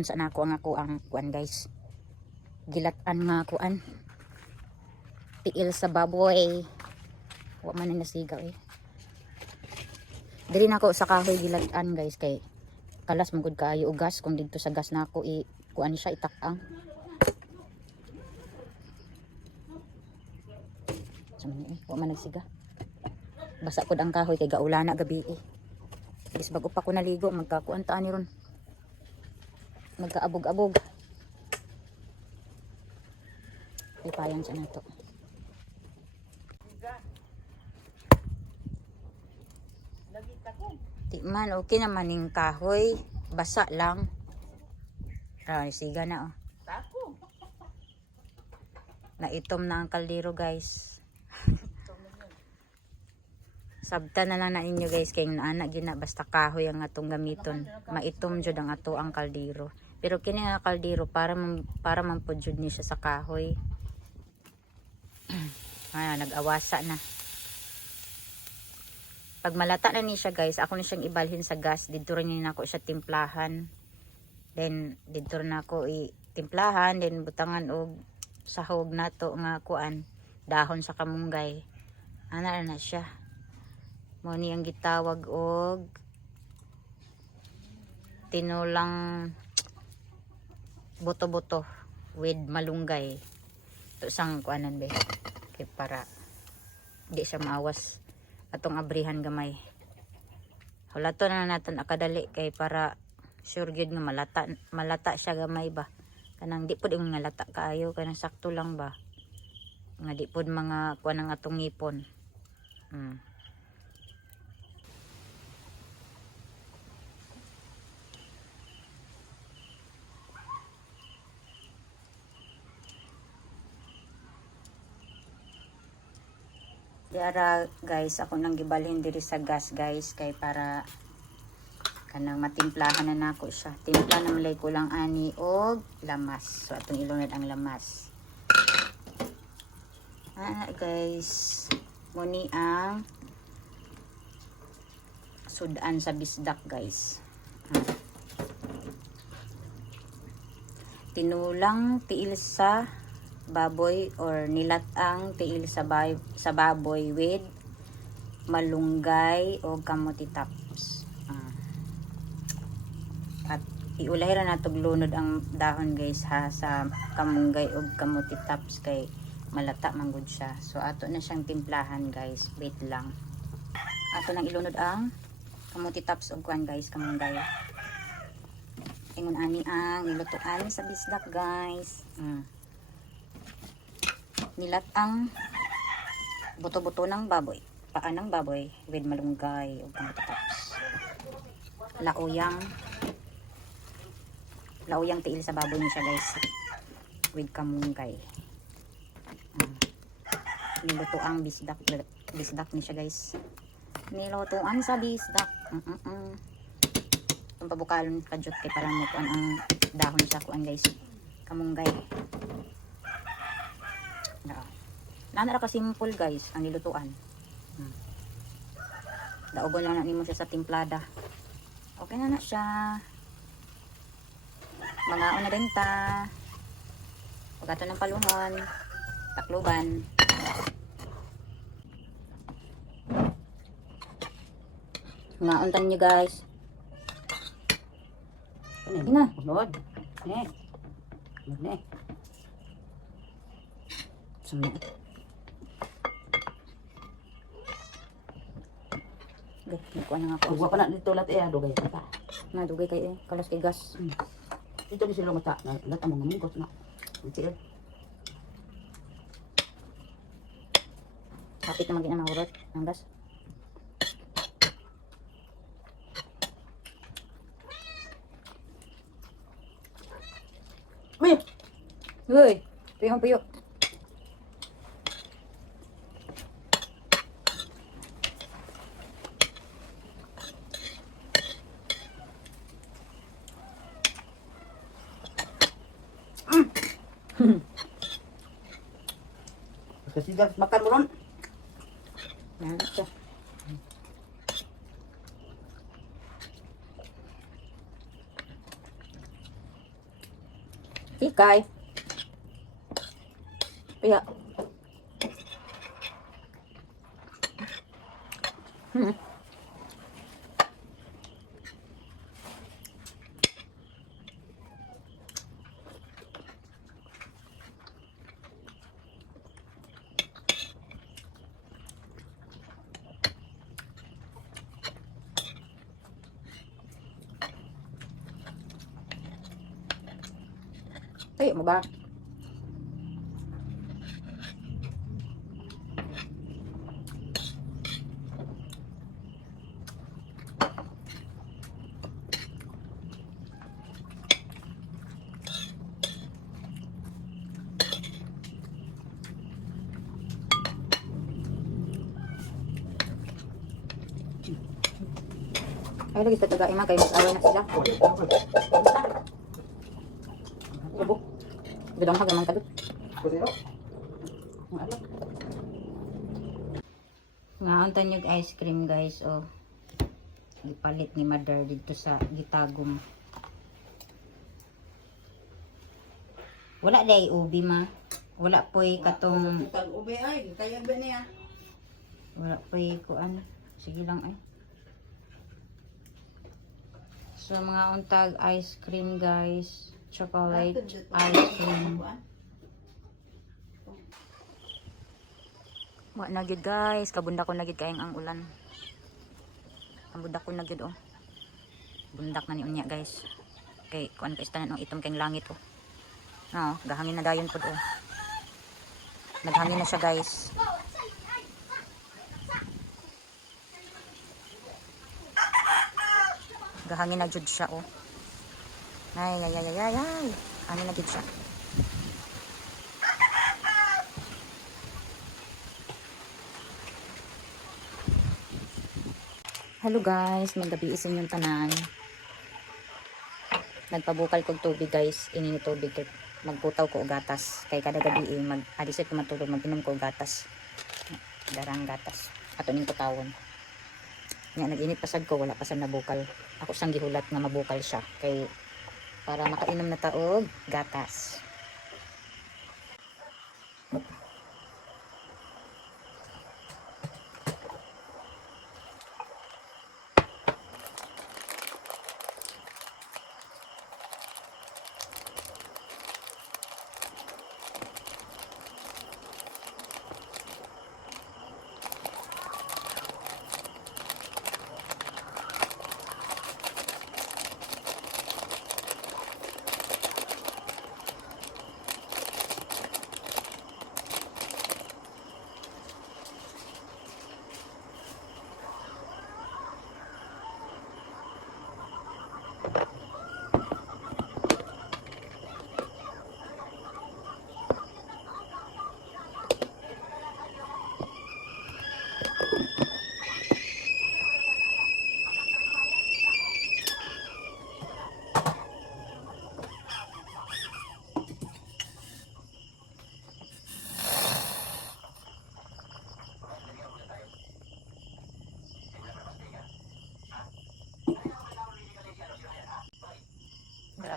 Karon sa nako ang kuan guys. Gilatan nga kuan. Tiil sa baboy. Wa man na nasigaw eh. Diri nako sa kahoy gilatan guys kay kalas mugod kaayo og gas kung didto sa gas nako kuan siya itak-ang. Wa man nagsiga. Basa pod ang kahoy kay gaulana gabi eh. Bis bago pa ko naligo magkakuan ta ani ron. Magkaabog-abog. Ipayan siya nato. Di man okay naman ning kahoy, basa lang. Siga na oh. Naitom na ang kaldero guys. Sabta na lang na inyo guys kay naana gina basta kahoy ang atong gamiton. Maitom jud ang ato ang kaldero. Pero kini nga kaldero para man pud jud ni siya sa kahoy. Nag-awasa na. Pag malata na ni siya guys, ako na siyang ibalhin sa gas. Dito rin nako siya timplahan. Then dito rin ako timplahan, then butangan og sahog nato nga kuan, dahon sa kamunggay. Ana na siya. Mo ni ang gitawag og tinulang buto-buto with malunggay. Ito sang kuanan be. Kay para di siya maawas atong abrihan gamay. Hulato na natin akadali kay para sure gyud nga malata siya gamay ba. Kanang di pud nga lata kaayo, kanang sakto lang ba. Nga di pud mga kuan ang atong ngipon. Diara guys, ako nang gibalhin diri sa gas guys kay para kanang matimplahan na nako siya. Timpla na malay ko lang ani og lamas. So atong ilunod ang lamas. Guys, muni ang sudan sa bisdak guys. Tinulang tiil sa baboy or nilatang tiil sa baboy with malunggay o kamuti tops. At iulay ra nato lunod ang dahon guys ha sa kamunggay o kamuti tops kay malata manggod siya. So ato na siyang timplahan guys. Wait lang. Ato nang ilunod ang kamuti tops og kuan guys, kamunggay. Ingon ani ang nilutuan sa bisdak guys. Nilatang buto-buto ng baboy, paa ng baboy with malunggay o kamuti tops. Lauyang tiil sa baboy niya guys with kamunggay. Nilutuang bisdak ni siya guys. Nilutuan sa bisdak. Itong pabukalon kajut kay para mutuan ang dahon siya kuan guys, kamunggay. Nana ka simple guys ang nilutuan. Daogon lang na nimo siya sa timplada. Okay na siya. Mangaon na din ta. Pagkato ng paluhon, takluban. Mangaon tan niyo guys. Ina, lord. Ne. Sumna. Kuha na nga po. Huwag pa na dito lahat dugay pa. Dugay kayo kalas kay gas. Dito di sila mata. Lahat ang mga mungkot na. Dito Kapit na maging mahurot ang gas. Uy! Puyong-puyo. Kasi guys, makan mo ron. Yan siya. Kay. Kaya. Kaya mo ba? Ay, lagi sa tagain man kayo mag-away na sila. Labo. Bidang hagaman ka doon. Ngauntan yung ice cream guys, oh. Ipalit ni mother dito sa gitagom. Wala day ubi ma. Wala po'y katong... Ubi ay, kaya ba niya? Wala po'y kuan. Sige lang ay. So mga untag ice cream guys. Chocolate ice cream. Wa na gyud guys, kabunda ko na gyud kaayong ang ulan. Ang bundak ko na gyud oh. Bundak na ni unya guys. Kay kuan pa istanan ang itom kayong langit oh. No, gahangin na dayon pod oh. Naghangin na siya guys. Gahangin na jud siya oh. Ay ay ay ay ay. Ay. Hangin na jud siya. Hello guys, magabi isin yung tanan. Nagpabukal kog tubig guys, inini tubig kay magputaw ko og gatas. Kay kada gabi adisit ko matulog mag-inom ko og gatas. Darang gatas. Ato ning putawon. Nya nag-init pasad ko, wala pa sa nabukal. Ako sang gihulat nga mabukal siya kay para makainom na ta og gatas.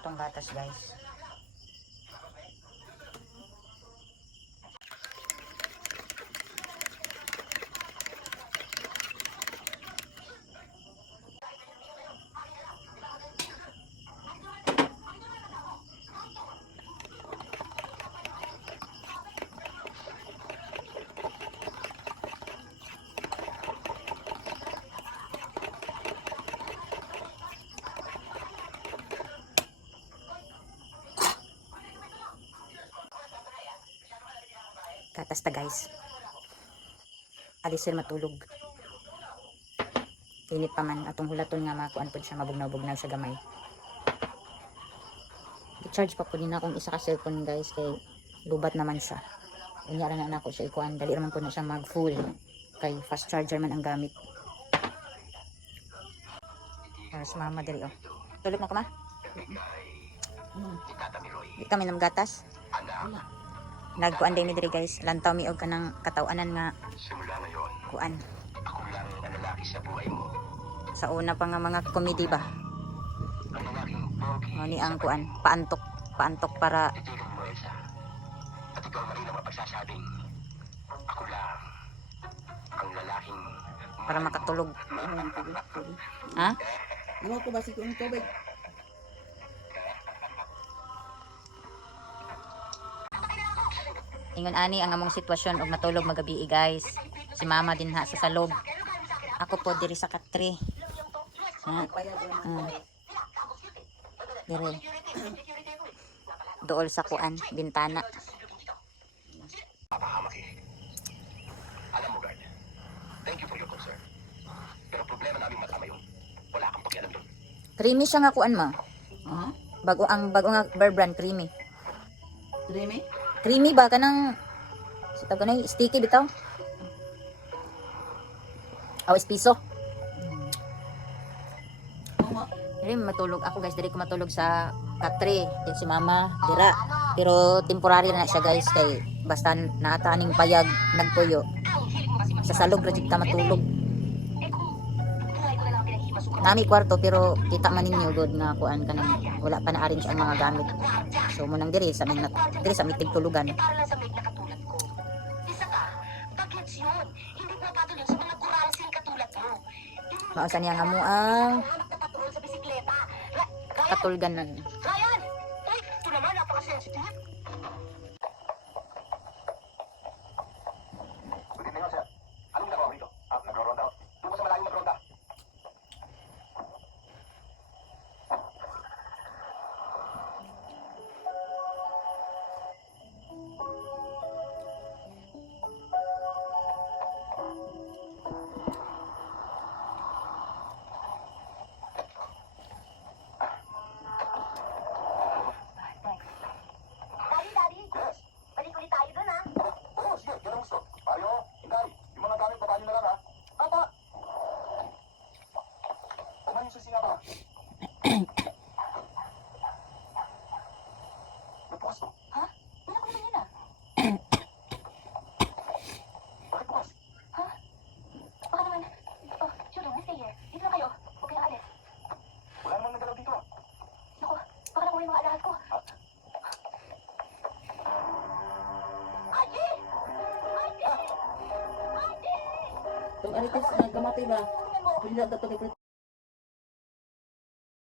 Atong gatas guys. Gatas ta guys. Alisin matulog. Init pa man atong hulaton nga makuan pod siya mabugnaw-bugnaw sa gamay. I-charge pa po din akong isa ka cellphone guys kay lubat naman siya. Unya ra na ako siya ikuan, dali raman po na siya mag full kay fast charger man ang gamit. Para sa mama dali oh. Tulog na ka ma? Di kami nam gatas. Nagkuan din ni diri guys, lantaw mi og kanang katawanan nga Simula ngayon, kuan. ako lang ang lalaki sa buhay mo. Sa una pa nga mga comedy ba? Ang lalaking pogi Mo ni ang kuan, paantok. paantok para Titigan mo, Elsa. At ikaw na rin ang mapagsasabing, ako lang ang lalaking makatulog. Ano ang tubig? Tubig. Ha? Iwan ko ba si kung tubig? Ingon ani ang among sitwasyon og matulog magabi guys. Si mama din ha sa salog. Ako po diri sa katre. Ha? Dire. Dool sa kuan, bintana. papahamak eh. Alam mo, guard, thank you for your concern. Pero problema namin matama yun. Wala kang pakialam doon. Creamy siya nga kuan mo. Ha? Bago nga Bear Brand creamy. Dreamy? Creamy ba kanang sa tawag kanay sticky bitaw? Awas piso. Oo. Diri matulog ako guys, diri ko matulog sa katre. Din si mama dira. Pero temporary na siya guys kay basta naataning payag nagpuyo. Sa salog ra jud ta matulog. Nami kwarto pero kita man ninyo god nga kuan kanang wala pa na-arrange ang mga gamit. So mo nang diri sa mitig tulugan. Para lang sa maid na katulad ko. Isa ka, bagets yun. Hindi papatol yun sa mga kurasing katulad mo. Mausa niya nga mo ang Anak na patrol sa bisikleta. Ryan! katulganan. Ryan! Uy, ito naman, napaka-sensitive. Good evening, sir. Anong ginagawa mo dito? Nagro-ronda ako. Doon ka sa malayong magronda. Daddy! Yes. Balik ulit tayo dun, ha? Oo, sige. Yan ang gusto. Mario, Inday, yung mga gamit babae na lang, ha? Papa! Umanin sa singa ba? Nagbukas mo. Ha? Wala ko naman yan, ah. Bakit bukas? Ha? Baka naman. Oh, children, we stay here. Dito na kayo. Huwag kayong alis. Wala namang nagalaw dito, ah. Naku, baka nakuha yung mga alahas ko. Aji! Aji! Aji! Itong aritis, nagkamatay ba? Pinila dato kay